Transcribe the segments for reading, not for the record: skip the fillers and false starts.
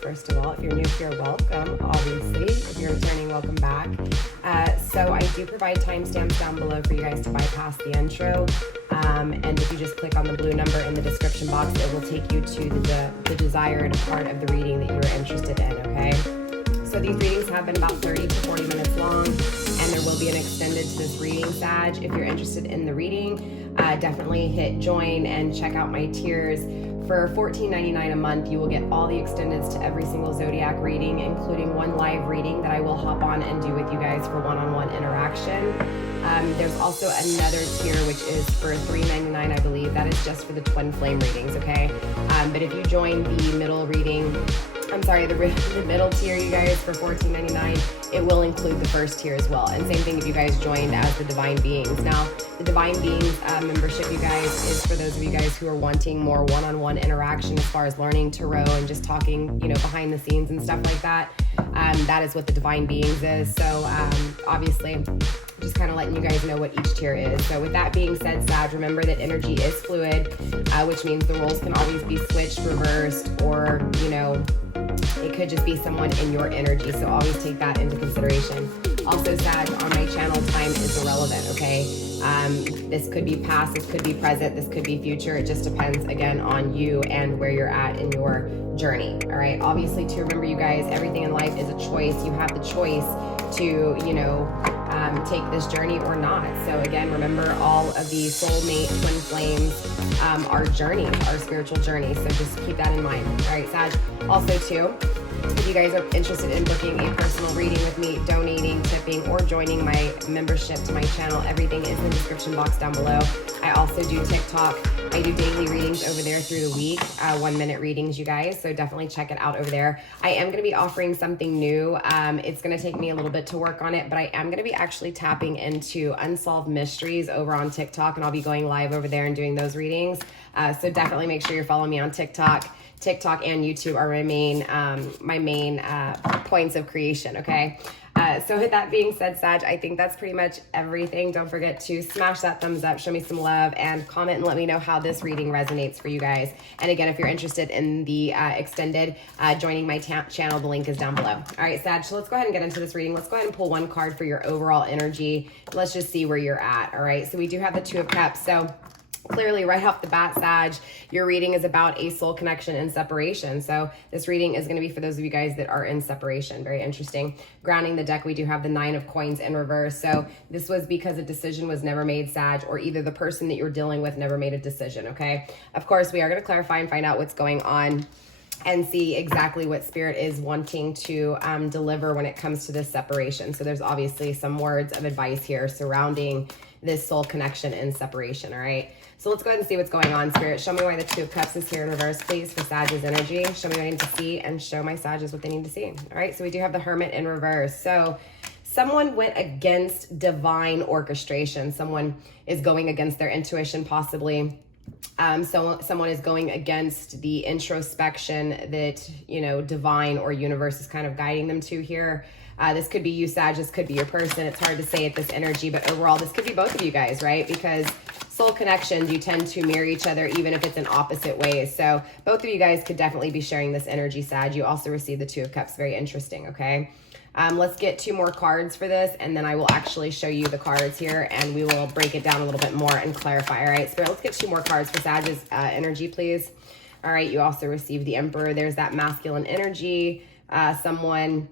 first of all. If you're new here, welcome, obviously. If you're returning, welcome back. So I do provide timestamps down below for you guys to bypass the intro. And if you just click on the blue number in the description box, it will take you to the desired part of the reading that you're interested in, okay? So these readings have been about 30 to 40 minutes long, and there will be an extended to this reading, Sag. If you're interested in the reading, definitely hit join and check out my tiers. For $14.99 a month, you will get all the extendeds to every single zodiac reading, including one live reading that I will hop on and do with you guys for one-on-one interaction. There's also another tier, which is for $3.99, I believe. That is just for the twin flame readings, okay? But if you join the middle reading, the middle tier, you guys, for $14.99, it will include the first tier as well. And same thing if you guys joined as the Divine Beings. Now, the Divine Beings membership, you guys, is for those of you guys who are wanting more one-on-one interaction as far as learning tarot and just talking, behind the scenes and stuff like that. That is what the Divine Beings is. So obviously, just kind of letting you guys know what each tier is. So with that being said, Sag, remember that energy is fluid, which means the roles can always be switched, reversed, or, it could just be someone in your energy. So always take that into consideration. Also, Sag, on my channel, time is irrelevant, okay? This could be past, this could be present, this could be future. It just depends, again, on you and where you're at in your journey, all right? Obviously, to remember, you guys, everything in life is a choice. You have the choice to, take this journey or not. So again, remember, all of the soulmate twin flames are journeys, our spiritual journey. So just keep that in mind. All right, Sag. Also too, if you guys are interested in booking a personal reading with me, donating, tipping, or joining my membership to my channel, everything is in the description box down below. I also do TikTok. I do daily readings over there through the week, 1-minute readings, you guys. So definitely check it out over there. I am going to be offering something new. It's going to take me a little bit to work on it, but I am going to be actually tapping into unsolved mysteries over on TikTok, and I'll be going live over there and doing those readings. So definitely make sure you're following me on TikTok. TikTok and YouTube are my main points of creation, okay? So with that being said, Sag, I think that's pretty much everything. Don't forget to smash that thumbs up, show me some love, and comment and let me know how this reading resonates for you guys. And again, if you're interested in the extended, joining my channel, the link is down below. All right, Sag, so let's go ahead and get into this reading. Let's go ahead and pull one card for your overall energy. Let's just see where you're at, all right? So we do have the Two of Cups. So clearly, right off the bat, Sag, your reading is about a soul connection and separation. So this reading is going to be for those of you guys that are in separation. Very interesting. Grounding the deck, we do have the Nine of Coins in reverse. So this was because a decision was never made, Sag, or either the person that you're dealing with never made a decision, okay? Of course, we are going to clarify and find out what's going on and see exactly what Spirit is wanting to deliver when it comes to this separation. So there's obviously some words of advice here surrounding this soul connection and separation, all right? So let's go ahead and see what's going on, Spirit. Show me why the Two of Cups is here in reverse, please, for Sag's energy. Show me what I need to see, and show my Sages what they need to see. All right, so we do have the Hermit in reverse. So someone went against divine orchestration. Someone is going against their intuition, possibly. So someone is going against the introspection that, divine or universe is kind of guiding them to here. This could be you, Sag. This could be your person. It's hard to say at this energy, but overall, this could be both of you guys, right? Because soul connections, you tend to mirror each other, even if it's in opposite ways. So both of you guys could definitely be sharing this energy, Sag. You also receive the Two of Cups. Very interesting, okay? Let's get 2 more cards for this, and then I will actually show you the cards here, and we will break it down a little bit more and clarify. All right, Spirit, let's get 2 more cards for Sag's energy, please. All right, you also receive the Emperor. There's that masculine energy. Someone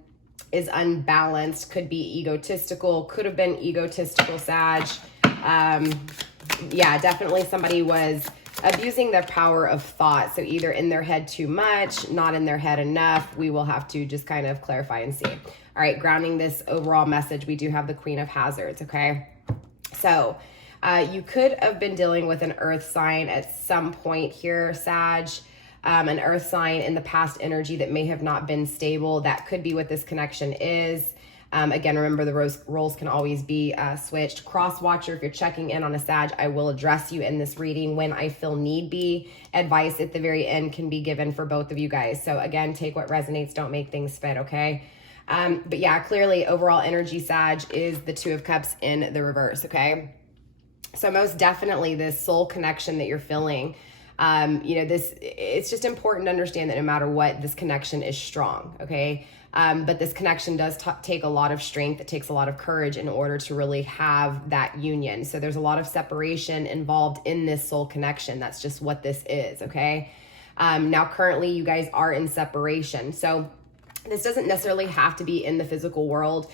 is unbalanced, could be egotistical, could have been egotistical, Sag. Yeah, definitely somebody was abusing their power of thought. So either in their head too much, not in their head enough. We will have to just kind of clarify and see. All right, grounding this overall message, we do have the Queen of Hazards, okay? So you could have been dealing with an earth sign at some point here, Sag. An earth sign in the past energy that may have not been stable. That could be what this connection is. Again, remember, the roles can always be switched. Cross watcher, if you're checking in on a Sag, I will address you in this reading when I feel need be. Advice at the very end can be given for both of you guys. So again, take what resonates, don't make things fit, okay? But yeah, clearly overall energy, Sag, is the Two of Cups in the reverse, okay? So most definitely this soul connection that you're feeling, It's just important to understand that no matter what, this connection is strong, okay? But this connection does take a lot of strength. It takes a lot of courage in order to really have that union. So there's a lot of separation involved in this soul connection. That's just what this is, okay? Now, currently, you guys are in separation. So this doesn't necessarily have to be in the physical world.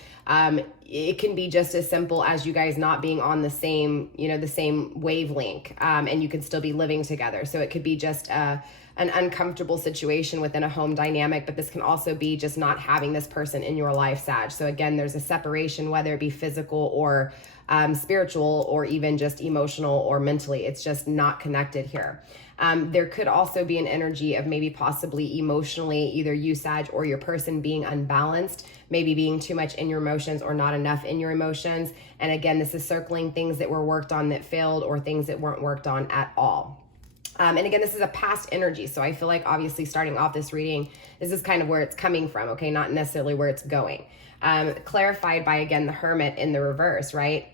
It can be just as simple as you guys not being on the same wavelength, and you can still be living together. So it could be just an uncomfortable situation within a home dynamic, but this can also be just not having this person in your life, Sag. So again, there's a separation, whether it be physical or spiritual or even just emotional or mentally. It's just not connected here. There could also be an energy of maybe possibly emotionally, either you, Sag, or your person being unbalanced, maybe being too much in your emotions or not enough in your emotions. And again, this is circling things that were worked on that failed or things that weren't worked on at all. And again, this is a past energy. So I feel like obviously starting off this reading, this is kind of where it's coming from, okay? Not necessarily where it's going. Clarified by, again, the Hermit in the reverse, right?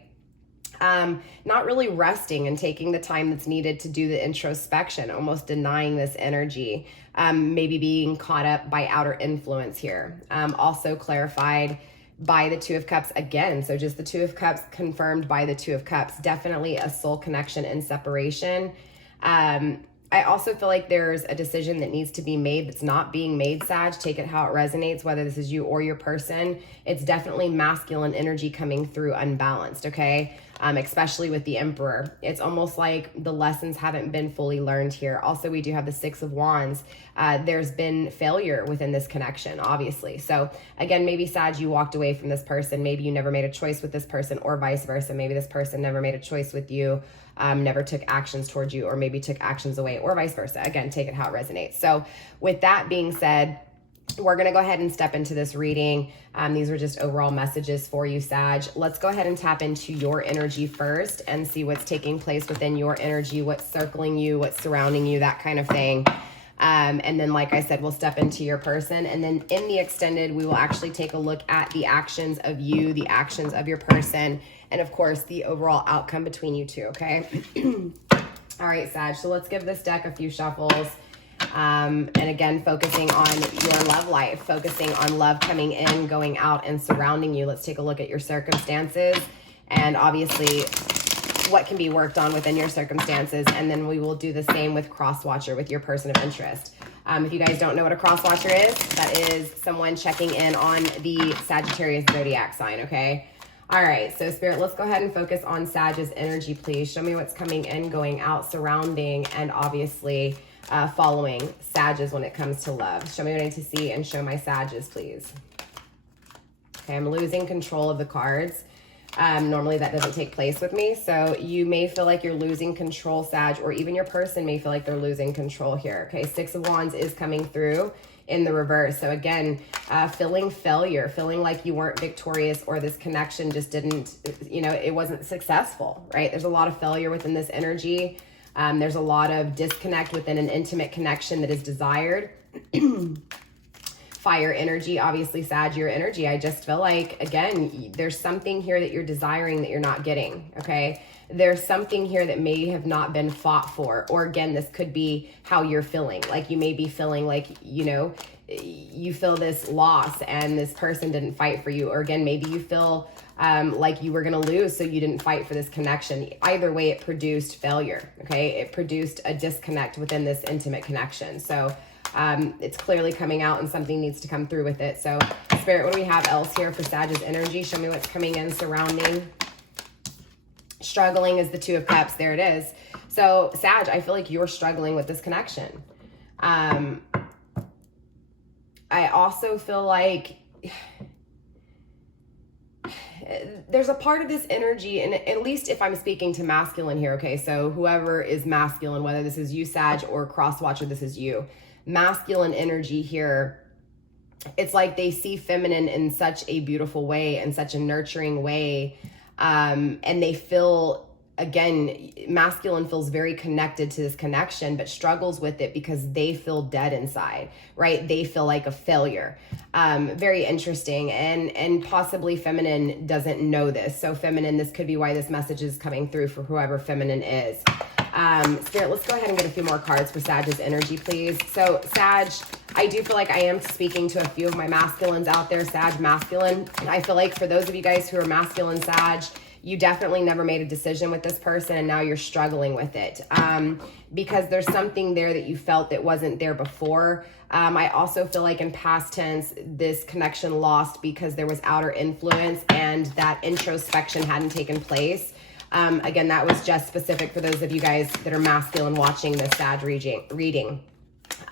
Not really resting and taking the time that's needed to do the introspection, almost denying this energy, maybe being caught up by outer influence here. Also clarified by the Two of Cups again. So just the Two of Cups confirmed by the Two of Cups, definitely a soul connection and separation. I also feel like there's a decision that needs to be made that's not being made, Sag. Take it how it resonates, whether this is you or your person. It's definitely masculine energy coming through unbalanced, okay? Especially with the Emperor. It's almost like the lessons haven't been fully learned here. Also, we do have the Six of Wands. There's been failure within this connection, obviously. So again, maybe, Sag, you walked away from this person. Maybe you never made a choice with this person, or vice versa. Maybe this person never made a choice with you, never took actions towards you, or maybe took actions away, or vice versa. Again, take it how it resonates. So with that being said, we're going to go ahead and step into this reading. These were just overall messages for you, Sag. Let's go ahead and tap into your energy first and see what's taking place within your energy, what's circling you, what's surrounding you, that kind of thing. And then, like I said, we'll step into your person. And then in the extended, we will actually take a look at the actions of you, the actions of your person, and of course, the overall outcome between you two, okay? All right, Sag, so let's give this deck a few shuffles. And again, focusing on your love life, focusing on love coming in, going out, and surrounding you. Let's take a look at your circumstances and obviously what can be worked on within your circumstances. And then we will do the same with Crosswatcher, with your person of interest. If you guys don't know what a Crosswatcher is, that is someone checking in on the Sagittarius zodiac sign, okay? All right, so Spirit, let's go ahead and focus on Sag's energy, please. Show me what's coming in, going out, surrounding, and obviously following Sag's when it comes to love. Show me what I need to see and show my Sag's, please. Okay, I'm losing control of the cards. Normally that doesn't take place with me. So you may feel like you're losing control, Sag, or even your person may feel like they're losing control here. Okay, Six of Wands is coming through in the reverse. So again, feeling failure, feeling like you weren't victorious, or this connection just didn't, it wasn't successful, right? There's a lot of failure within this energy. There's a lot of disconnect within an intimate connection that is desired. Fire energy, obviously, Sag, your energy. I just feel like, again, there's something here that you're desiring that you're not getting, okay? There's something here that may have not been fought for. Or again, this could be how you're feeling. Like you may be feeling like, you feel this loss and this person didn't fight for you. Or again, maybe you feel like you were going to lose, so you didn't fight for this connection. Either way, it produced failure, okay? It produced a disconnect within this intimate connection. So it's clearly coming out and something needs to come through with it. So Spirit, what do we have else here for Sag's energy? Show me what's coming in, surrounding. Struggling is the Two of Cups. There it is. So Sag, I feel like you're struggling with this connection. I also feel like there's a part of this energy, and at least if I'm speaking to masculine here, okay, so whoever is masculine, whether this is you, Sag, or Crosswatcher, this is you. Masculine energy here, it's like they see feminine in such a beautiful way and such a nurturing way, and they feel, again, masculine feels very connected to this connection, but struggles with it because they feel dead inside, right? They feel like a failure. Very interesting, and possibly feminine doesn't know this. So feminine, this could be why this message is coming through for whoever feminine is. Spirit, let's go ahead and get a few more cards for Sag's energy, please. So Sag, I do feel like I am speaking to a few of my masculines out there, Sag masculine. I feel like for those of you guys who are masculine Sag, you definitely never made a decision with this person and now you're struggling with it because there's something there that you felt that wasn't there before. I also feel like in past tense, this connection lost because there was outer influence and that introspection hadn't taken place. Again, that was just specific for those of you guys that are masculine watching this Sag reading.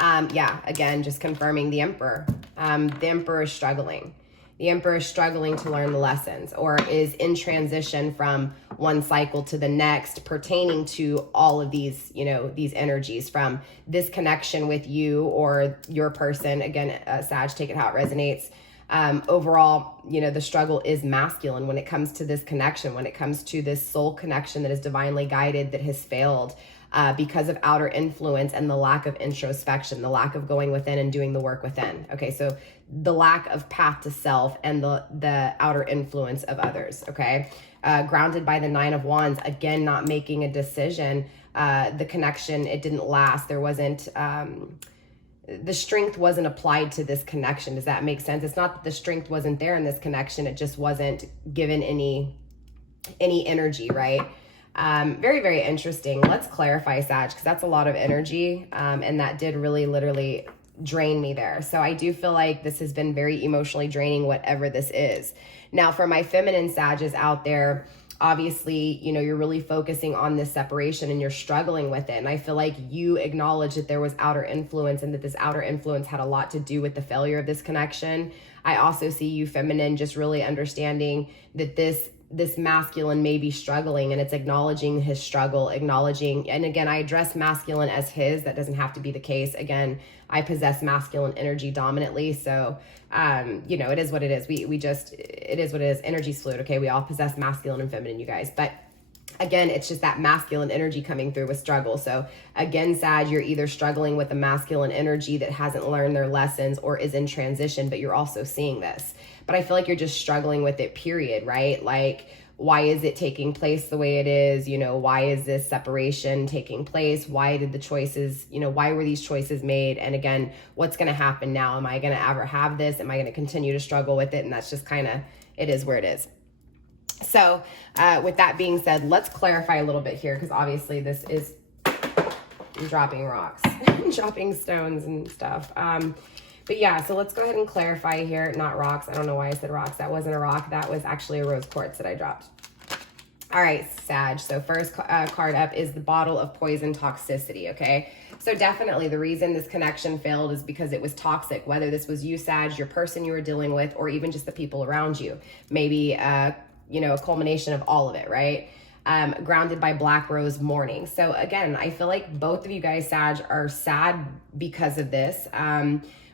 Yeah, again, just confirming the Emperor. The Emperor is struggling. The Emperor is struggling to learn the lessons or is in transition from one cycle to the next pertaining to all of these, you know, these energies from this connection with you or your person. Again, Sag, take it how it resonates. Overall, you know, the struggle is masculine when it comes to this connection, when it comes to this soul connection that is divinely guided, that has failed because of outer influence and the lack of introspection, the lack of going within and doing the work within. Okay, so the lack of path to self and the outer influence of others, okay? Grounded by the Nine of Wands, again, not making a decision. The connection, it didn't last. There wasn't... the strength wasn't applied to this connection. Does that make sense? It's not that the strength wasn't there in this connection. It just wasn't given any energy, right? Very, very interesting. Let's clarify, Sag, because that's a lot of energy. And that did really literally drain me there. So I do feel like this has been very emotionally draining, whatever this is. Now, for my feminine Sages out there, obviously, you know, you're really focusing on this separation and you're struggling with it. And I feel like you acknowledge that there was outer influence and that this outer influence had a lot to do with the failure of this connection. I also see you feminine just really understanding that this masculine may be struggling and it's acknowledging his struggle, acknowledging, and again, I address masculine as his, that doesn't have to be the case. Again, I possess masculine energy dominantly. So, you know, it is what it is. It is what it is. Energy's fluid. Okay. We all possess masculine and feminine, you guys, but again, it's just that masculine energy coming through with struggle. So again, Sag, you're either struggling with a masculine energy that hasn't learned their lessons or is in transition, but you're also seeing this. But I feel like you're just struggling with it, period, right? Like, why is it taking place the way it is? You know, why is this separation taking place? Why did the choices, you know, why were these choices made? And again, what's going to happen now? Am I going to ever have this? Am I going to continue to struggle with it? And that's just kind of, it is where it is. So with that being said, let's clarify a little bit here, because obviously this is dropping rocks, dropping stones and stuff. But yeah, so let's go ahead and clarify here. Not rocks. I don't know why I said rocks. That wasn't a rock. That was actually a rose quartz that I dropped. All right, Sag. So first card up is the bottle of poison toxicity, okay? So definitely the reason this connection failed is because it was toxic, whether this was you, Sag, your person you were dealing with, or even just the people around you. Maybe, you know, a culmination of all of it, right? Grounded by Black Rose Mourning. So again, I feel like both of you guys, Sag, are sad because of this.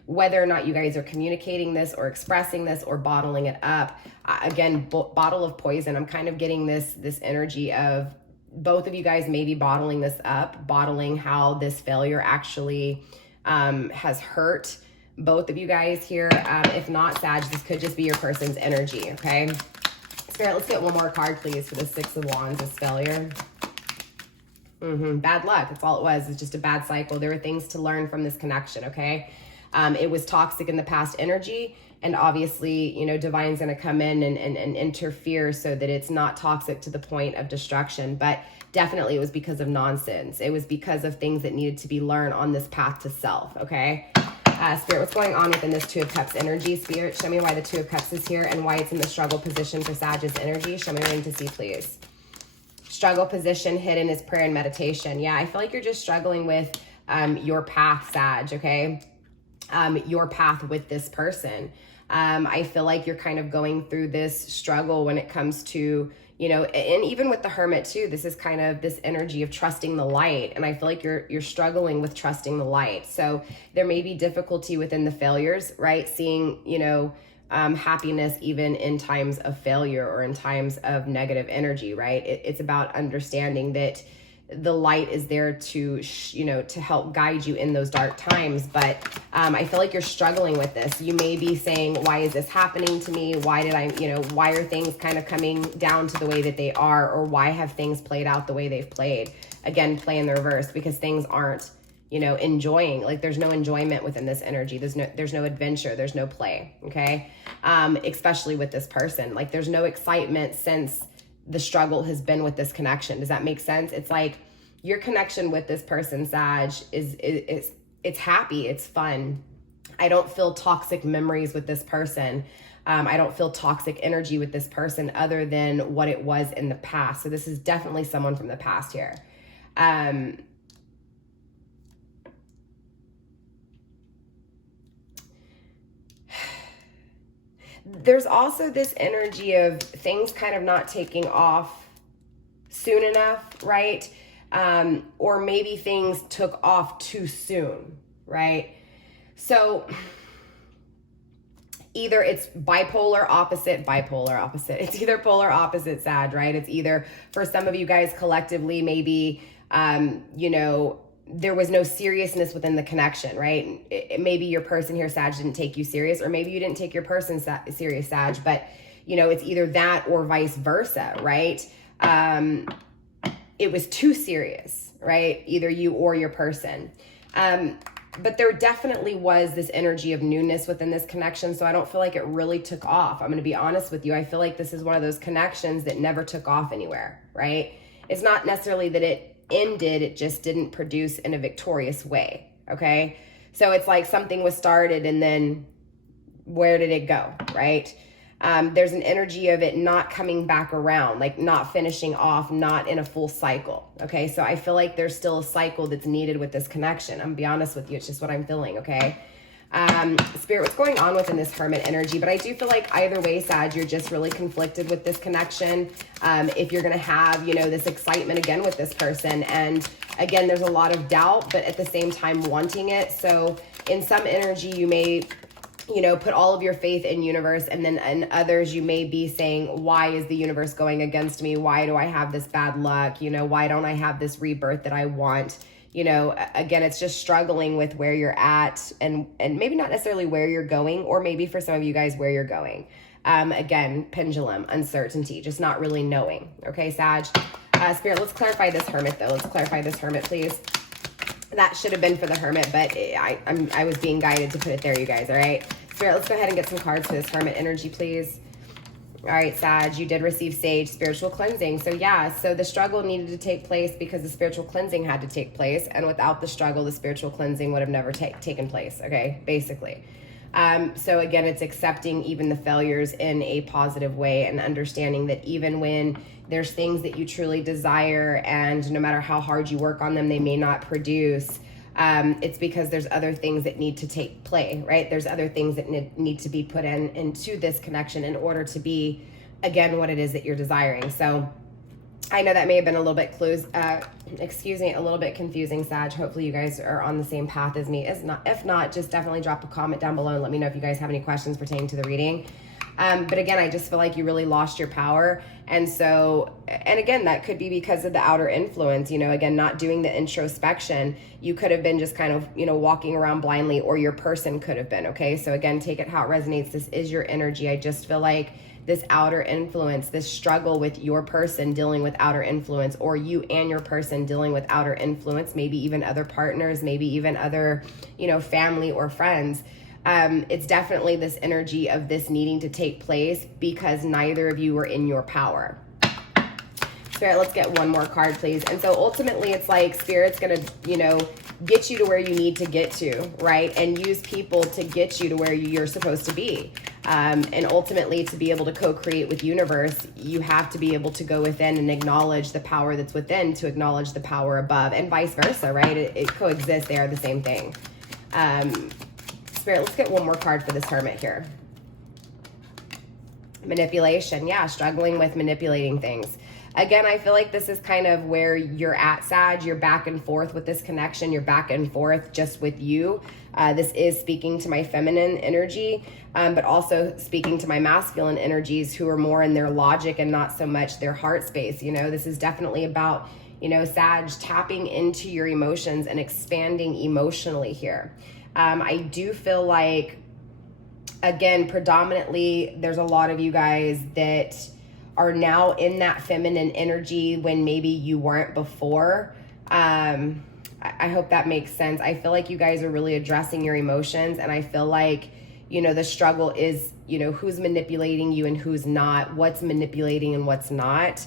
Whether or not you guys are communicating this or expressing this or bottling it up. Again, bottle of poison. I'm kind of getting this energy of both of you guys maybe bottling this up, bottling how this failure actually has hurt both of you guys here. If not, Sag, this could just be your person's energy, okay? Spirit, let's get one more card, please, for the Six of Wands, this failure. Bad luck. That's all it was. It's just a bad cycle. There were things to learn from this connection, okay? It was toxic in the past energy, and obviously, you know, Divine's going to come in and interfere so that it's not toxic to the point of destruction. But definitely it was because of nonsense. It was because of things that needed to be learned on this path to self, okay? Spirit, what's going on within this Two of Cups energy? Spirit, show me why the Two of Cups is here and why it's in the struggle position for Sag's energy. Show me what I need to see, please. Struggle position, hidden is prayer and meditation. Yeah, I feel like you're just struggling with your path, Sag, okay? Your path with this person. I feel like you're kind of going through this struggle when it comes to, you know, and even with the Hermit too, this is kind of this energy of trusting the light. And I feel like you're struggling with trusting the light. So there may be difficulty within the failures, right? Seeing, you know, happiness even in times of failure or in times of negative energy, right? It's about understanding that the light is there to, to help guide you in those dark times. But I feel like you're struggling with this. You may be saying, why is this happening to me? Why did I, why are things kind of coming down to the way that they are? Or why have things played out the way they've played? Again, play in the reverse, because things aren't, enjoying. Like, there's no enjoyment within this energy. There's no adventure. There's no play. Okay. Especially with this person, like there's no excitement since the struggle has been with this connection. Does that make sense? It's like your connection with this person, Sag, it's happy. It's fun. I don't feel toxic memories with this person. I don't feel toxic energy with this person other than what it was in the past. So this is definitely someone from the past here. There's also this energy of things kind of not taking off soon enough, right? Or maybe things took off too soon, right? So either it's bipolar opposite. It's either polar opposite, Sag, right? It's either, for some of you guys collectively, maybe, there was no seriousness within the connection, right? Maybe your person here, Sag, didn't take you serious, or maybe you didn't take your person serious, Sag, but it's either that or vice versa, right? It was too serious, right? Either you or your person. But there definitely was this energy of newness within this connection, so I don't feel like it really took off. I'm going to be honest with you. I feel like this is one of those connections that never took off anywhere, right? It's not necessarily that it ended, it just didn't produce in a victorious way. Okay. So it's like something was started and then where did it go? Right. There's an energy of it not coming back around, like not finishing off, not in a full cycle. Okay. So I feel like there's still a cycle that's needed with this connection. I'm gonna be honest with you. It's just what I'm feeling. Okay. Spirit, what's going on within this Hermit energy? But I do feel like either way, Sag, you're just really conflicted with this connection. If you're going to have, this excitement again with this person. And again, there's a lot of doubt, but at the same time wanting it. So in some energy, you may, put all of your faith in universe. And then in others, you may be saying, why is the universe going against me? Why do I have this bad luck? Why don't I have this rebirth that I want? Again, it's just struggling with where you're at and maybe not necessarily where you're going, or maybe for some of you guys where you're going. Again, pendulum, uncertainty, just not really knowing. Okay, Sag. Spirit, let's clarify this Hermit though. Let's clarify this Hermit, please. That should have been for the Hermit, but I was being guided to put it there, you guys. All right, Spirit, let's go ahead and get some cards for this Hermit energy, please. All right, Sag, you did receive Sage, spiritual cleansing. So yeah, so the struggle needed to take place because the spiritual cleansing had to take place. And without the struggle, the spiritual cleansing would have never taken place, okay, basically. So again, it's accepting even the failures in a positive way and understanding that even when there's things that you truly desire and no matter how hard you work on them, they may not produce. It's because there's other things that need to take play, right? There's other things that need to be put into this connection in order to be, again, what it is that you're desiring. So I know that may have been a little bit a little bit confusing, Sag. Hopefully you guys are on the same path as me. If not, just definitely drop a comment down below and let me know if you guys have any questions pertaining to the reading. But again, I just feel like you really lost your power. And so, and again, that could be because of the outer influence, again, not doing the introspection. You could have been just kind of, walking around blindly, or your person could have been. Okay. So again, take it how it resonates. This is your energy. I just feel like this outer influence, this struggle with your person dealing with outer influence, or you and your person dealing with outer influence, maybe even other partners, maybe even other, family or friends. It's definitely this energy of this needing to take place because neither of you were in your power. Spirit, let's get one more card, please. And so ultimately it's like Spirit's gonna, get you to where you need to get to, right? And use people to get you to where you're supposed to be. And ultimately to be able to co-create with universe, you have to be able to go within and acknowledge the power that's within to acknowledge the power above, and vice versa, right? It coexists. They are the same thing. Spirit, let's get one more card for this Hermit here. Manipulation. Yeah, struggling with manipulating things. Again, I feel like this is kind of where you're at, Sag. You're back and forth with this connection. You're back and forth just with you. This is speaking to my feminine energy, but also speaking to my masculine energies who are more in their logic and not so much their heart space. This is definitely about, You know, Sag, tapping into your emotions and expanding emotionally here. I do feel like, again, predominantly, there's a lot of you guys that are now in that feminine energy when maybe you weren't before. I hope that makes sense. I feel like you guys are really addressing your emotions, and I feel like, you know, the struggle is, you know, who's manipulating you and who's not, what's manipulating and what's not.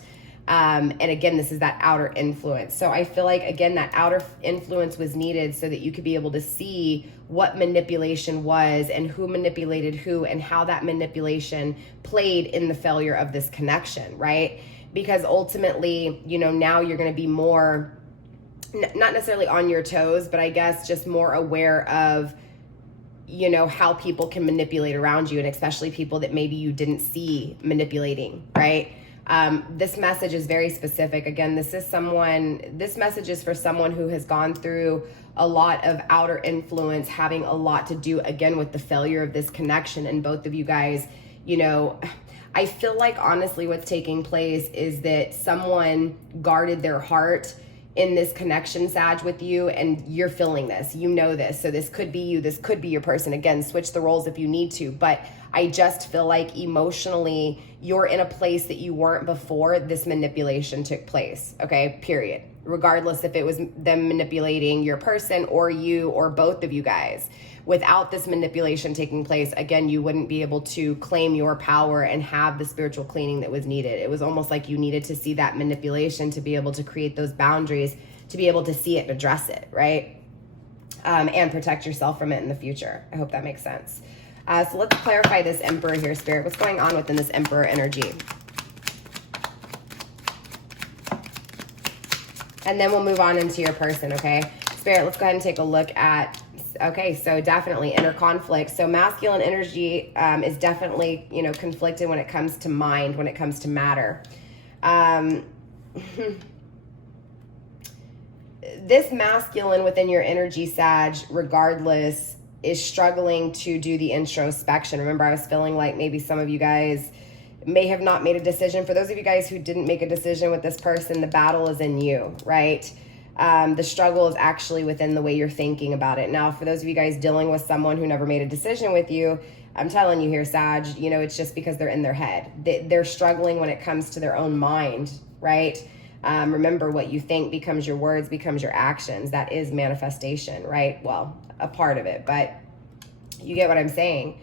And again, this is that outer influence. So I feel like, again, that outer influence was needed so that you could be able to see what manipulation was and who manipulated who and how that manipulation played in the failure of this connection, right? Because ultimately, you know, now you're going to be more, not necessarily on your toes, but I guess just more aware of, you know, how people can manipulate around you, and especially people that maybe you didn't see manipulating, right? This message is very specific. Again, this message is for someone who has gone through a lot of outer influence, having a lot to do, again, with the failure of this connection. And both of you guys, you know, I feel like honestly what's taking place is that someone guarded their heart in this connection, Sag, with you, and you're feeling this, you know this. So this could be you, this could be your person. Again, switch the roles if you need to, but I just feel like emotionally you're in a place that you weren't before this manipulation took place, okay, period. Regardless if it was them manipulating your person or you or both of you guys. Without this manipulation taking place, again, you wouldn't be able to claim your power and have the spiritual cleaning that was needed. It was almost like you needed to see that manipulation to be able to create those boundaries, to be able to see it and address it, right? And protect yourself from it in the future. I hope that makes sense. So let's clarify this Emperor here, Spirit. What's going on within this Emperor energy? And then we'll move on into your person, okay? Spirit, let's go ahead and take a look at, okay, so definitely inner conflict. So masculine energy is definitely, you know, conflicted when it comes to mind, when it comes to matter. This masculine within your energy, Sag, regardless, is struggling to do the introspection. Remember, I was feeling like maybe some of you guys may have not made a decision. For those of you guys who didn't make a decision with this person, the battle is in you, right? The struggle is actually within the way you're thinking about it. Now, for those of you guys dealing with someone who never made a decision with you, I'm telling you here, Sag, you know, it's just because they're in their head. They're struggling when it comes to their own mind, right? Remember, what you think becomes your words, becomes your actions. That is manifestation, right? Well, a part of it, but you get what I'm saying.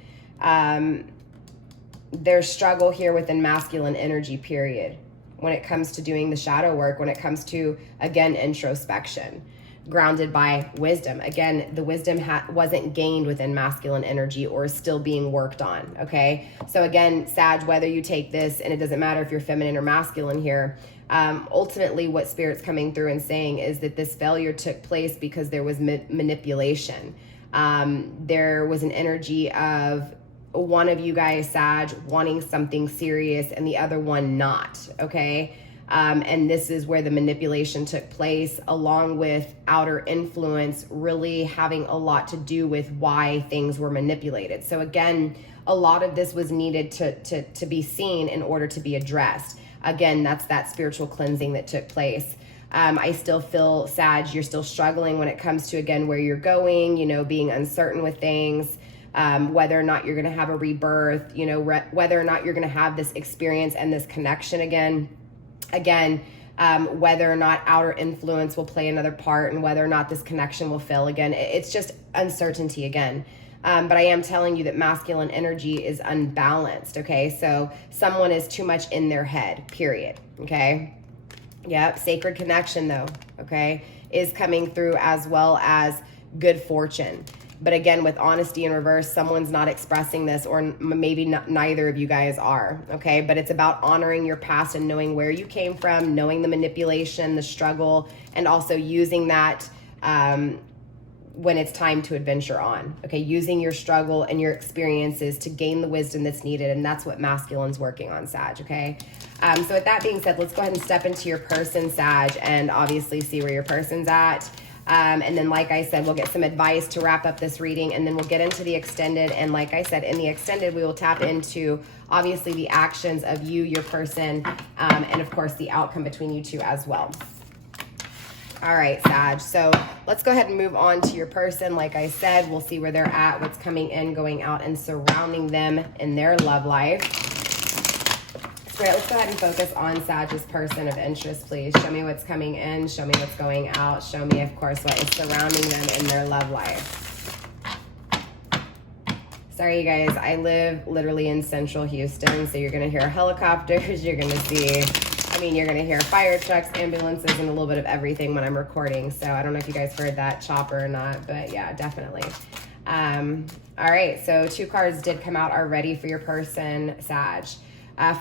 There's struggle here within masculine energy, period. When it comes to doing the shadow work, when it comes to, again, introspection, grounded by wisdom. Again, the wisdom wasn't gained within masculine energy or is still being worked on, okay? So again, Sag, whether you take this, and it doesn't matter if you're feminine or masculine here, ultimately what Spirit's coming through and saying is that this failure took place because there was manipulation. There was an energy of one of you guys, Sag, wanting something serious and the other one not, okay? And this is where the manipulation took place, along with outer influence really having a lot to do with why things were manipulated. So again, a lot of this was needed to be seen in order to be addressed. Again, that's that spiritual cleansing that took place. I still feel, Sag, you're still struggling when it comes to, again, where you're going, you know, being uncertain with things. Whether or not you're going to have a rebirth, you know, whether or not you're going to have this experience and this connection again, whether or not outer influence will play another part, and whether or not this connection will fail again. It's just uncertainty again. But I am telling you that masculine energy is unbalanced, okay? So someone is too much in their head, period, okay? Yep, sacred connection though, okay, is coming through, as well as good fortune. But again, with honesty in reverse, someone's not expressing this, or maybe neither of you guys are, okay? But it's about honoring your past and knowing where you came from, knowing the manipulation, the struggle, and also using that when it's time to adventure on, okay? Using your struggle and your experiences to gain the wisdom that's needed, and that's what masculine's working on, Sag, okay? So with that being said, let's go ahead and step into your person, Sag, and obviously see where your person's at. And then, like I said, we'll get some advice to wrap up this reading, and then we'll get into the extended. And like I said, in the extended, we will tap into, obviously, the actions of you, your person, and of course, the outcome between you two as well. All right, Sag. So let's go ahead and move on to your person. Like I said, we'll see where they're at, what's coming in, going out, and surrounding them in their love life. Spirit, let's go ahead and focus on Sag's person of interest, please. Show me what's coming in. Show me what's going out. Show me, of course, what is surrounding them in their love life. Sorry, you guys. I live literally in central Houston, so you're going to hear helicopters. You're going to see... you're going to hear fire trucks, ambulances, and a little bit of everything when I'm recording. So I don't know if you guys heard that chopper or not, but yeah, definitely. All right, so 2 cards did come out already for your person, Sag.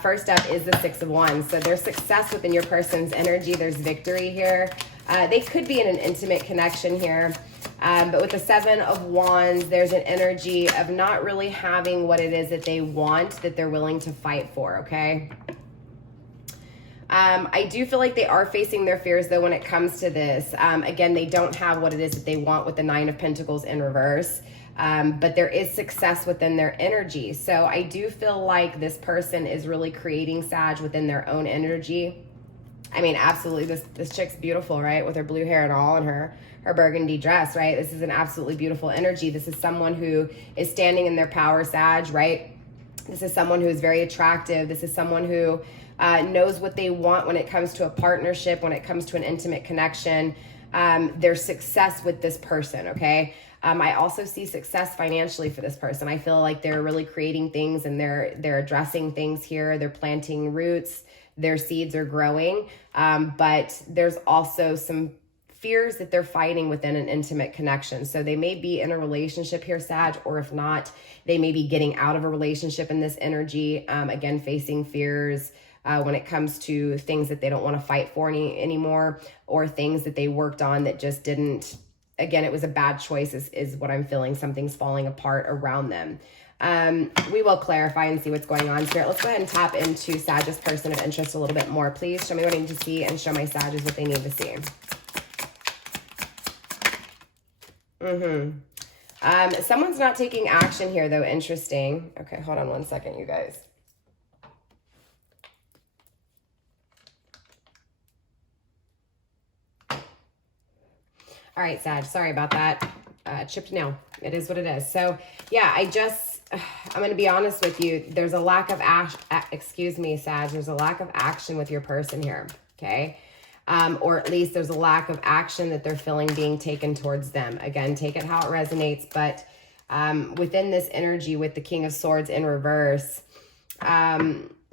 First up is the 6 of Wands. So there's success within your person's energy. There's victory here. They could be in an intimate connection here. But with the 7 of Wands, there's an energy of not really having what it is that they want, that they're willing to fight for, okay? I do feel like they are facing their fears, though, when it comes to this. Again, they don't have what it is that they want with the 9 of Pentacles in reverse. But there is success within their energy. So I do feel like this person is really creating, Sag, within their own energy. I mean, absolutely, this chick's beautiful, right? With her blue hair and all, and her burgundy dress, right? This is an absolutely beautiful energy. This is someone who is standing in their power, Sag, right? This is someone who is very attractive. This is someone who knows what they want when it comes to a partnership, when it comes to an intimate connection. There's success with this person, okay? I also see success financially for this person. I feel like they're really creating things, and they're addressing things here. They're planting roots. Their seeds are growing. But there's also some fears that they're fighting within an intimate connection. So they may be in a relationship here, Sag, or if not, they may be getting out of a relationship in this energy. Again, facing fears when it comes to things that they don't want to fight for anymore, or things that they worked on that just didn't. Again, it was a bad choice is what I'm feeling. Something's falling apart around them. We will clarify and see what's going on. Spirit, let's go ahead and tap into Sag's person of interest a little bit more, please. Show me what I need to see, and show my Sag's what they need to see. Someone's not taking action here, though. Interesting. Okay, hold on one second, you guys. All right, Sag, sorry about that. Chipped nail. It is what it is. So, yeah, I'm going to be honest with you. There's a lack of excuse me, Sag. There's a lack of action with your person here, okay? Or at least there's a lack of action that they're feeling being taken towards them. Again, take it how it resonates. But within this energy with the King of Swords in reverse,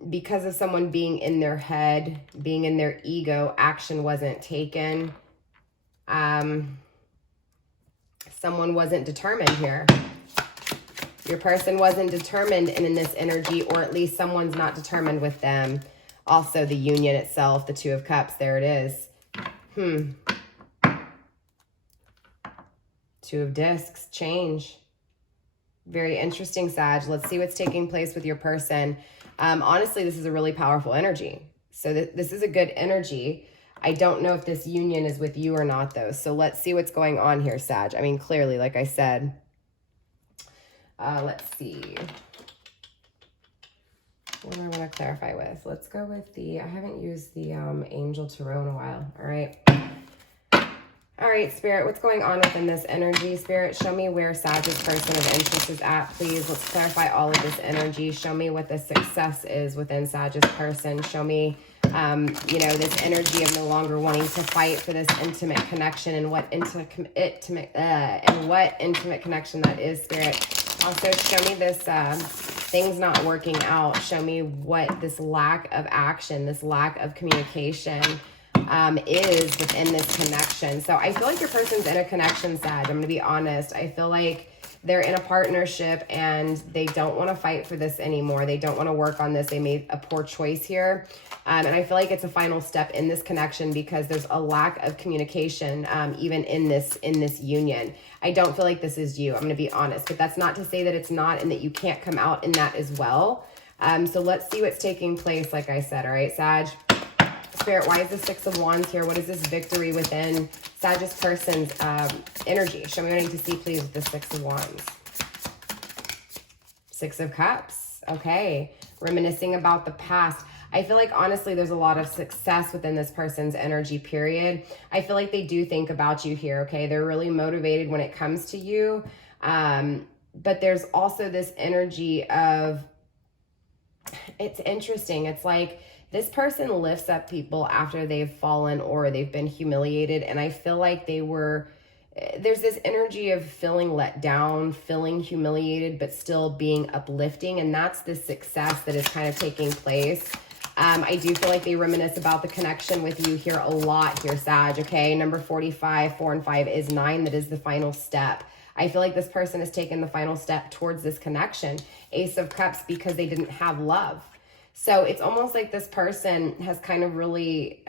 because of someone being in their head, being in their ego, action wasn't taken. Someone wasn't determined here. Your person wasn't determined in this energy, or at least someone's not determined with them. Also, the union itself, the 2 of Cups, there it is. 2 of Discs, change. Very interesting, Sag. Let's see what's taking place with your person. Honestly, this is a really powerful energy. So this is a good energy. I don't know if this union is with you or not, though. So let's see what's going on here, Sag. I mean, clearly, like I said. Let's see. What do I want to clarify with? Let's go with I haven't used the Angel Tarot in a while. All right. All right, Spirit, what's going on within this energy? Spirit, show me where Sag's person of interest is at, please. Let's clarify all of this energy. Show me what the success is within Sag's person. Show me, this energy of no longer wanting to fight for this intimate connection, and what intimate connection that is, Spirit. Also, show me this things not working out. Show me what this lack of action, this lack of communication is within this connection. So I feel like your person's in a connection, Sag. I'm going to be honest. I feel like they're in a partnership and they don't want to fight for this anymore. They don't want to work on this. They made a poor choice here. And I feel like it's a final step in this connection because there's a lack of communication even in this union. I don't feel like this is you. I'm going to be honest. But that's not to say that it's not and that you can't come out in that as well. So let's see what's taking place, like I said. All right, Sag. Spirit, why is the 6 of Wands here? What is this victory within Sag's person's energy? Show me what I need to see, please, with the 6 of Wands. Six of Cups. Okay. Reminiscing about the past. I feel like, honestly, there's a lot of success within this person's energy, period. I feel like they do think about you here, okay? They're really motivated when it comes to you. But there's also this energy of, it's interesting. It's like this person lifts up people after they've fallen or they've been humiliated. And I feel like there's this energy of feeling let down, feeling humiliated, but still being uplifting. And that's the success that is kind of taking place. I do feel like they reminisce about the connection with you here a lot here, Sag, okay? Number 45, 4 and 5 is 9. That is the final step. I feel like this person has taken the final step towards this connection. Ace of Cups, because they didn't have love. So it's almost like this person has kind of really...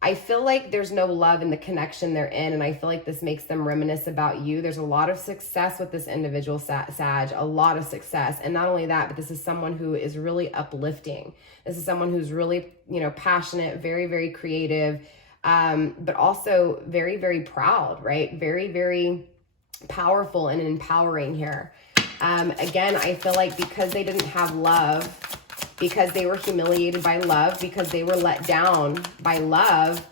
I feel like there's no love in the connection they're in, and I feel like this makes them reminisce about you. There's a lot of success with this individual, Sag, a lot of success. And not only that, but this is someone who is really uplifting. This is someone who's really, you know, passionate, very, very creative, but also very, very proud, right? Very, very powerful and empowering here. Again, I feel like because they didn't have love, because they were humiliated by love, because they were let down by love,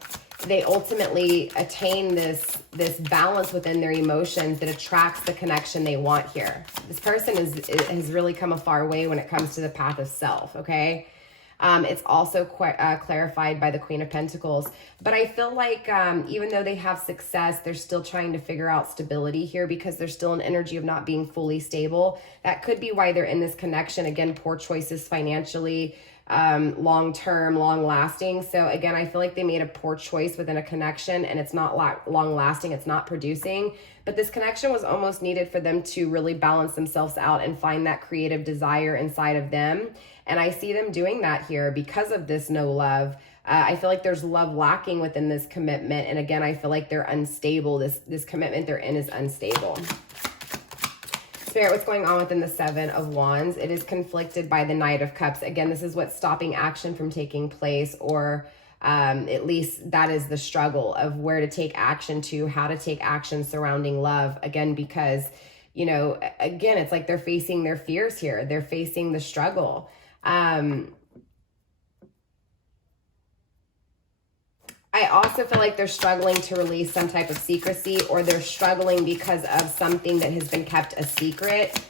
they ultimately attain this balance within their emotions that attracts the connection they want here. This person has really come a far way when it comes to the path of self, okay? It's also clarified by the Queen of Pentacles. But I feel like even though they have success, they're still trying to figure out stability here because there's still an energy of not being fully stable. That could be why they're in this connection. Again, poor choices financially, long-term, long-lasting. So again, I feel like they made a poor choice within a connection and it's not long-lasting. It's not producing. But this connection was almost needed for them to really balance themselves out and find that creative desire inside of them. And I see them doing that here because of this no love. I feel like there's love lacking within this commitment. And again, I feel like they're unstable. This commitment they're in is unstable. Spirit, what's going on within the Seven of Wands? It is conflicted by the Knight of Cups. Again, this is what's stopping action from taking place, or at least that is the struggle of where to take action to, how to take action surrounding love. Again, because, you know, again, it's like they're facing their fears here. They're facing the struggle. I also feel like they're struggling to release some type of secrecy, or they're struggling because of something that has been kept a secret.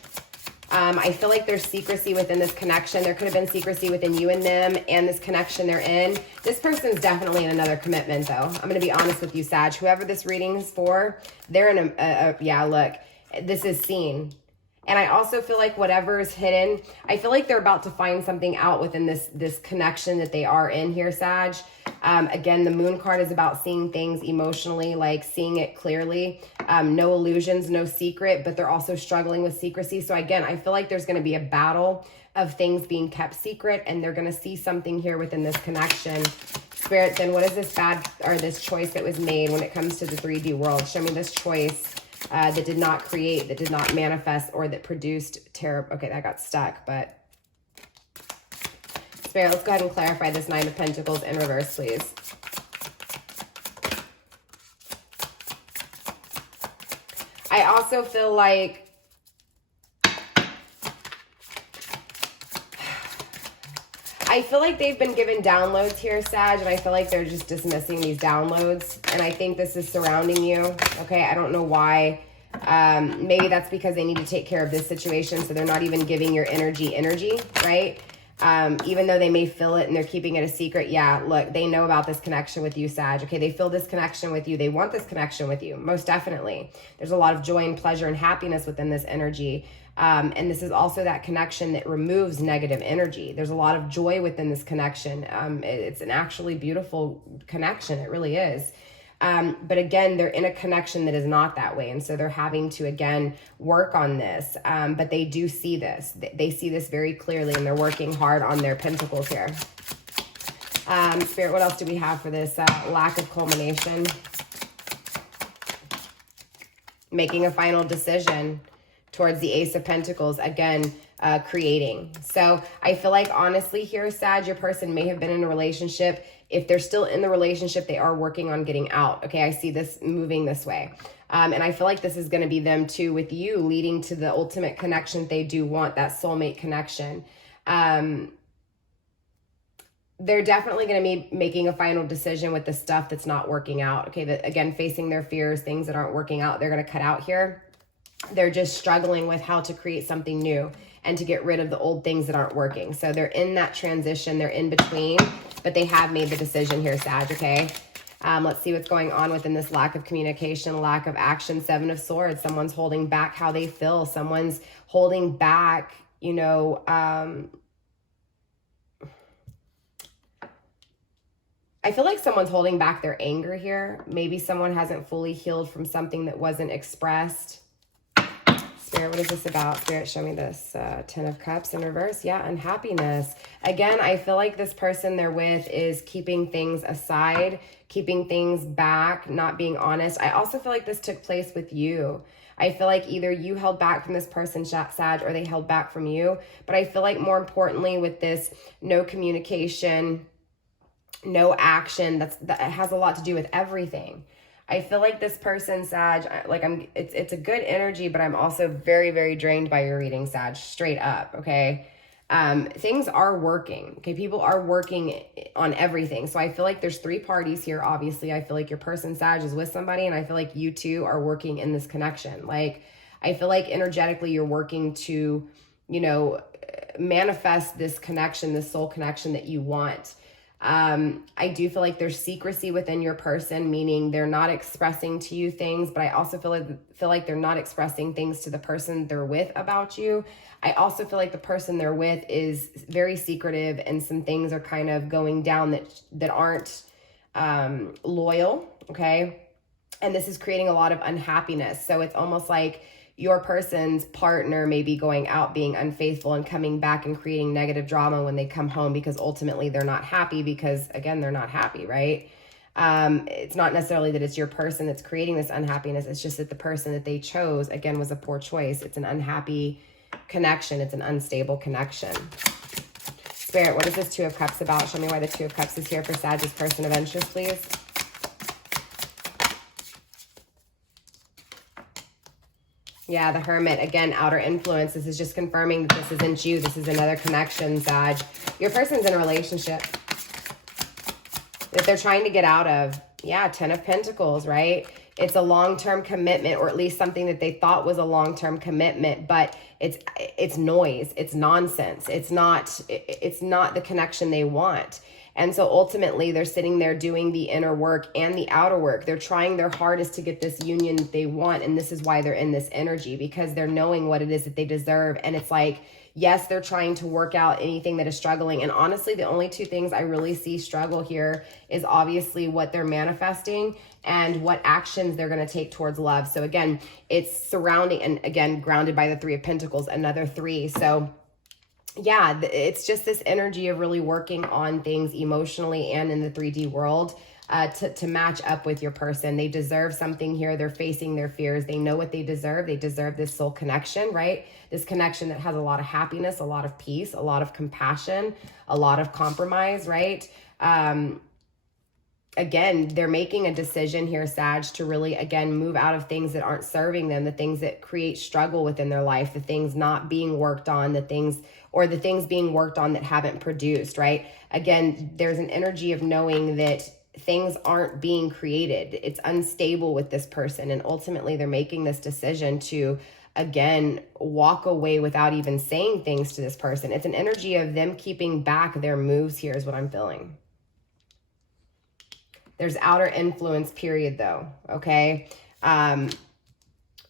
I feel like there's secrecy within this connection. There could have been secrecy within you and them and this connection they're in. This person's definitely in another commitment, though. I'm going to be honest with you, Sag. Whoever this reading is for, they're in yeah, look, this is seen. And I also feel like whatever is hidden, I feel like they're about to find something out within this connection that they are in here, Sag. Again, the Moon card is about seeing things emotionally, like seeing it clearly. No illusions, no secret, but they're also struggling with secrecy. So again, I feel like there's going to be a battle of things being kept secret, and they're going to see something here within this connection. Spirit, then what is this this choice that was made when it comes to the 3D world? Show me this choice that did not create, that did not manifest, or that produced terror. Okay, that got stuck, but Spirit, let's go ahead and clarify this Nine of Pentacles in reverse, please. I also feel like they've been given downloads here, Sag, and I feel like they're just dismissing these downloads, and I think this is surrounding you, okay? I don't know why. Maybe that's because they need to take care of this situation, so they're not even giving your energy, right? Even though they may feel it and they're keeping it a secret. Yeah, look, they know about this connection with you, Sag. Okay, they feel this connection with you. They want this connection with you, most definitely. There's a lot of joy and pleasure and happiness within this energy. And this is also that connection that removes negative energy. There's a lot of joy within this connection. It's an actually beautiful connection. It really is. But again, they're in a connection that is not that way. And so they're having to, again, work on this. But they do see this. They see this very clearly, and they're working hard on their pentacles here. Spirit, what else do we have for this lack of culmination? Making a final decision towards the Ace of Pentacles. Again, creating. So I feel like, honestly here, Sag, your person may have been in a relationship. If they're still in the relationship, they are working on getting out. Okay, I see this moving this way. And I feel like this is going to be them too, with you, leading to the ultimate connection they do want, that soulmate connection. They're definitely going to be making a final decision with the stuff that's not working out. Okay, that, again, facing their fears, things that aren't working out, they're going to cut out here. They're just struggling with how to create something new and to get rid of the old things that aren't working. So they're in that transition, they're in between, but they have made the decision here, Sag, okay? Let's see what's going on within this lack of communication, lack of action. Seven of Swords, someone's holding back how they feel. Someone's holding back, you know, I feel like someone's holding back their anger here. Maybe someone hasn't fully healed from something that wasn't expressed. Spirit, what is this about? Spirit, show me this. Ten of Cups in reverse. Yeah, unhappiness. Again, I feel like this person they're with is keeping things aside, keeping things back, not being honest. I also feel like this took place with you. I feel like either you held back from this person, Sag, or they held back from you. But I feel like more importantly with this, no communication, no action, that has a lot to do with everything. I feel like this person, Sag, like it's a good energy, but I'm also very, very drained by your reading, Sag, straight up, okay? Things are working, okay? People are working on everything. So I feel like there's three parties here, obviously. I feel like your person, Sag, is with somebody, and I feel like you two are working in this connection. Like, I feel like energetically you're working to, you know, manifest this connection, this soul connection that you want. I do feel like there's secrecy within your person, meaning they're not expressing to you things, but I also feel like they're not expressing things to the person they're with about you. I also feel like the person they're with is very secretive, and some things are kind of going down that aren't loyal, okay? And this is creating a lot of unhappiness. So it's almost like your person's partner may be going out being unfaithful and coming back and creating negative drama when they come home, because ultimately they're not happy, because again, they're not happy, right? It's not necessarily that it's your person that's creating this unhappiness. It's just that the person that they chose, again, was a poor choice. It's an unhappy connection. It's an unstable connection. Spirit, what is this Two of Cups about? Show me why the Two of Cups is here for Sag's person of interest, please. Yeah, the Hermit, again, outer influence. This is just confirming that this isn't you. This is another connection, Sag. Your person's in a relationship that they're trying to get out of. Yeah, Ten of Pentacles, right? It's a long-term commitment, or at least something that they thought was a long-term commitment, but it's noise. It's nonsense. It's not the connection they want. And so ultimately they're sitting there doing the inner work and the outer work. They're trying their hardest to get this union that they want. And this is why they're in this energy, because they're knowing what it is that they deserve. And it's like, yes, they're trying to work out anything that is struggling. And honestly, the only two things I really see struggle here is obviously what they're manifesting and what actions they're going to take towards love. So again, it's surrounding, and again, grounded by the Three of Pentacles, another three. So yeah, it's just this energy of really working on things emotionally and in the 3D world to match up with your person. They deserve something here. They're facing their fears. They know what they deserve. They deserve this soul connection, right? This connection that has a lot of happiness, a lot of peace, a lot of compassion, a lot of compromise, right? Again, they're making a decision here, Sag, to really, again, move out of things that aren't serving them, the things that create struggle within their life, the things not being worked on, the things being worked on that haven't produced, right? Again, there's an energy of knowing that things aren't being created. It's unstable with this person. And ultimately, they're making this decision to, again, walk away without even saying things to this person. It's an energy of them keeping back their moves here is what I'm feeling. There's outer influence, period, though, okay?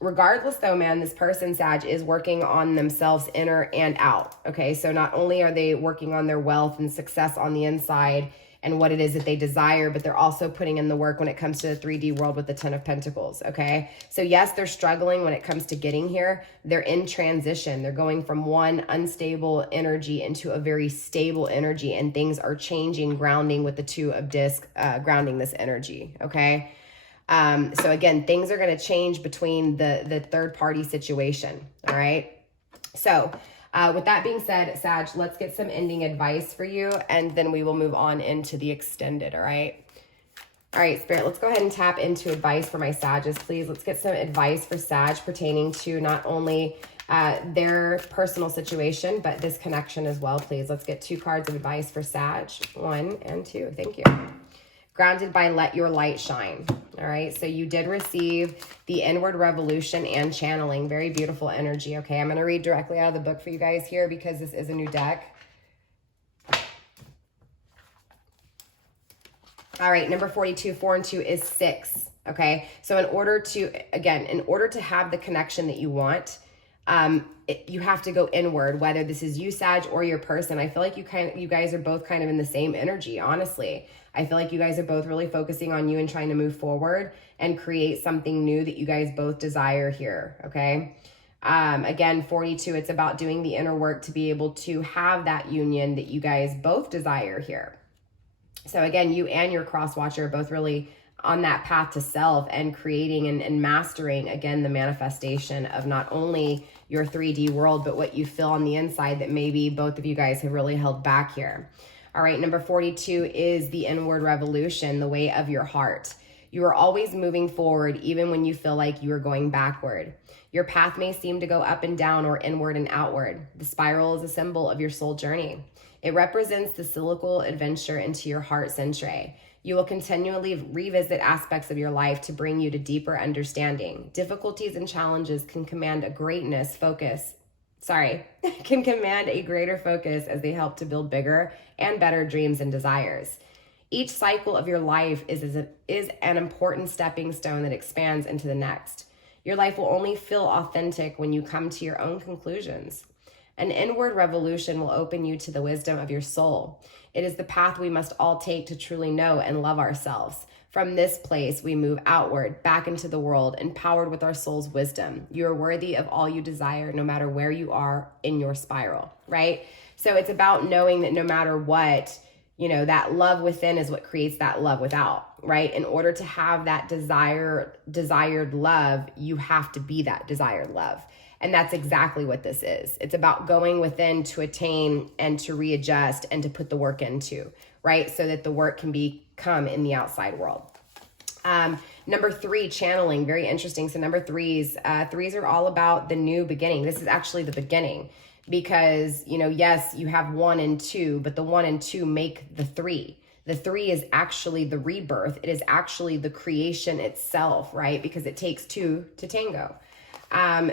Regardless, though, man, this person, Sag, is working on themselves inner and out, okay? So not only are they working on their wealth and success on the inside and what it is that they desire, but they're also putting in the work when it comes to the 3D world with the Ten of Pentacles, okay? So yes, they're struggling when it comes to getting here. They're in transition. They're going from one unstable energy into a very stable energy, and things are changing, grounding with the Two of Disc, grounding this energy, okay? So again, things are going to change between the third party situation, all right? So with that being said, Sag, let's get some ending advice for you, and then we will move on into the extended, all right? All right, Spirit, let's go ahead and tap into advice for my Sages, please. Let's get some advice for Sag pertaining to not only their personal situation, but this connection as well, please. Let's get 2 cards of advice for Sag, 1 and 2. Thank you. Grounded by Let Your Light Shine. All right, so you did receive the Inward Revolution and Channeling. Very beautiful energy, okay? I'm going to read directly out of the book for you guys here because this is a new deck. All right, number 42, 4 and 2 is 6, okay? So in order to have the connection that you want, you have to go inward, whether this is you, Sag, or your person. I feel like you guys are both kind of in the same energy, honestly. I feel like you guys are both really focusing on you and trying to move forward and create something new that you guys both desire here, okay? Again, 42, it's about doing the inner work to be able to have that union that you guys both desire here. So again, you and your cross watcher are both really on that path to self and creating and mastering, again, the manifestation of not only your 3D world, but what you feel on the inside that maybe both of you guys have really held back here. All right, number 42 is the Inward Revolution, the way of your heart. You are always moving forward, even when you feel like you are going backward. Your path may seem to go up and down or inward and outward. The spiral is a symbol of your soul journey. It represents the cyclical adventure into your heart century. You will continually revisit aspects of your life to bring you to deeper understanding. Difficulties and challenges can command a greater focus as they help to build bigger and better dreams and desires. Each cycle of your life is an important stepping stone that expands into the next. Your life will only feel authentic when you come to your own conclusions. An inward revolution will open you to the wisdom of your soul. It is the path we must all take to truly know and love ourselves. From this place, we move outward, back into the world, empowered with our soul's wisdom. You are worthy of all you desire, no matter where you are in your spiral, right? So it's about knowing that no matter what, you know, that love within is what creates that love without, right? In order to have that desired love, you have to be that desired love. And that's exactly what this is. It's about going within to attain and to readjust and to put the work into, right? So that the work can become in the outside world. Number 3, channeling, very interesting. So number threes are all about the new beginning. This is actually the beginning because, you know, yes, you have 1 and 2, but the 1 and 2 make the 3. The 3 is actually the rebirth. It is actually the creation itself, right? Because it takes 2 to tango.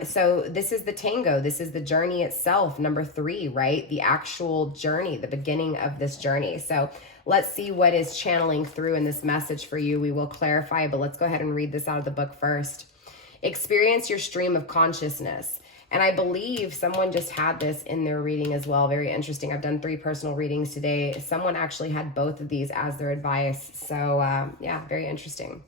So this is the tango. This is the journey itself. Number 3, right? The actual journey, the beginning of this journey. So let's see what is channeling through in this message for you. We will clarify, but let's go ahead and read this out of the book first. Experience your stream of consciousness. And I believe someone just had this in their reading as well. Very interesting. I've done 3 personal readings today. Someone actually had both of these as their advice. So yeah, very interesting.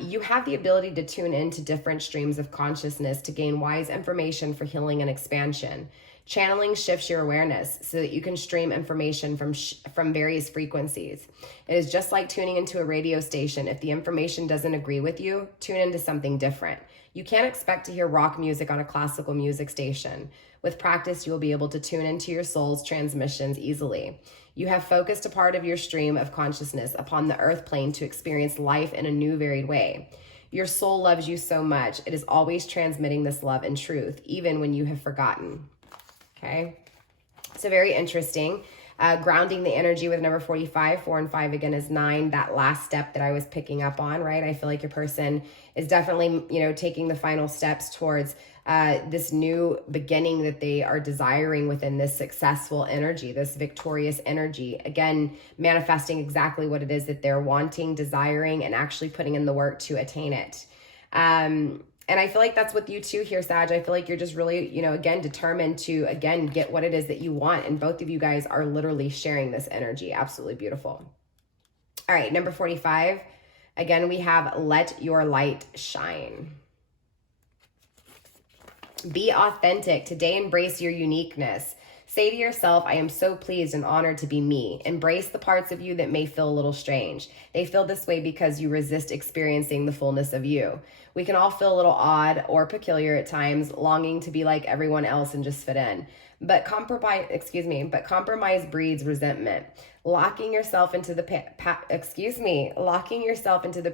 You have the ability to tune into different streams of consciousness to gain wise information for healing and expansion. Channeling shifts your awareness so that you can stream information from various frequencies. It is just like tuning into a radio station. If the information doesn't agree with you, tune into something different. You can't expect to hear rock music on a classical music station. With practice, you will be able to tune into your soul's transmissions easily. You have focused a part of your stream of consciousness upon the earth plane to experience life in a new, varied way. Your soul loves you so much. It is always transmitting this love and truth, even when you have forgotten. Okay, so very interesting. Grounding the energy with number 45, 4 and 5 again is 9, that last step that I was picking up on, right? I feel like your person is definitely, you know, taking the final steps towards this new beginning that they are desiring within this successful energy, this victorious energy. Again, manifesting exactly what it is that they're wanting, desiring, and actually putting in the work to attain it. And I feel like that's with you too here, Sag. I feel like you're just really, you know, again, determined to, again, get what it is that you want. And both of you guys are literally sharing this energy. Absolutely beautiful. All right, number 45. Again, we have Let Your Light Shine. Be authentic. Today, embrace your uniqueness. Say to yourself, I am so pleased and honored to be me. Embrace the parts of you that may feel a little strange. They feel this way because you resist experiencing the fullness of you. We can all feel a little odd or peculiar at times, longing to be like everyone else and just fit in. But compromise breeds resentment. Locking yourself into the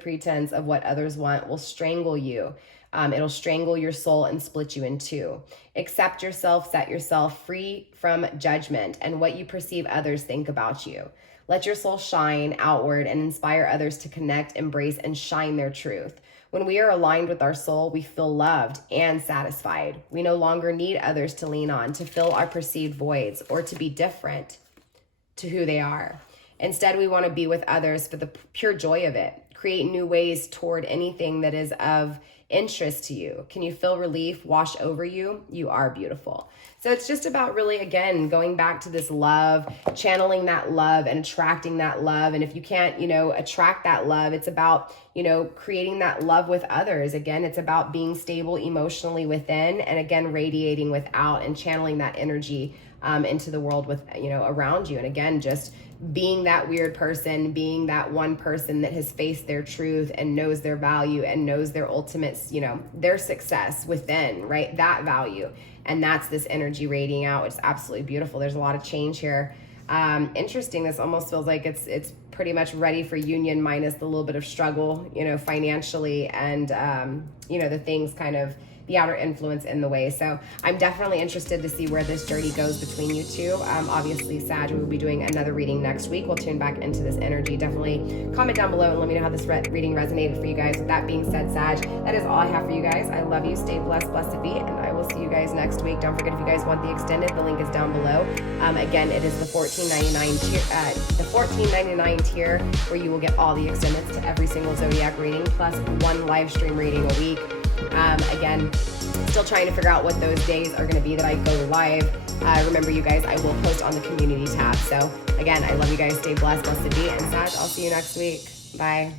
pretense of what others want will strangle you. It'll strangle your soul and split you in two. Accept yourself, set yourself free from judgment and what you perceive others think about you. Let your soul shine outward and inspire others to connect, embrace, and shine their truth. When we are aligned with our soul, we feel loved and satisfied. We no longer need others to lean on, to fill our perceived voids, or to be different to who they are. Instead, we want to be with others for the pure joy of it. Create new ways toward anything that is of interest to you. Can you feel relief wash over you? You are beautiful. So it's just about really, again, going back to this love, channeling that love and attracting that love. And if you can't, attract that love, it's about, creating that love with others. Again, it's about being stable emotionally within, and again, radiating without and channeling that energy into the world with, around you. And again, just being that weird person, being that one person that has faced their truth and knows their value and knows their ultimate, their success within, right? That value. And that's this energy radiating out. It's absolutely beautiful. There's a lot of change here. Interesting. This almost feels like it's pretty much ready for union minus the little bit of struggle, financially and, the things kind of, the outer influence in the way. So I'm definitely interested to see where this journey goes between you two. Obviously, Sag, we will be doing another reading next week. We'll tune back into this energy. Definitely comment down below and let me know how this reading resonated for you guys. With that being said, Sag, that is all I have for you guys. I love you. Stay blessed, blessed be, and I will see you guys next week. Don't forget, if you guys want the extended, the link is down below. Again, it is the $14.99 tier, where you will get all the extendeds to every single zodiac reading, plus one live stream reading a week. Again, still trying to figure out what those days are going to be that I go live. Remember, you guys, I will post on the community tab. So again, I love you guys. Stay blessed, blessed to be. And Sag, I'll see you next week. Bye.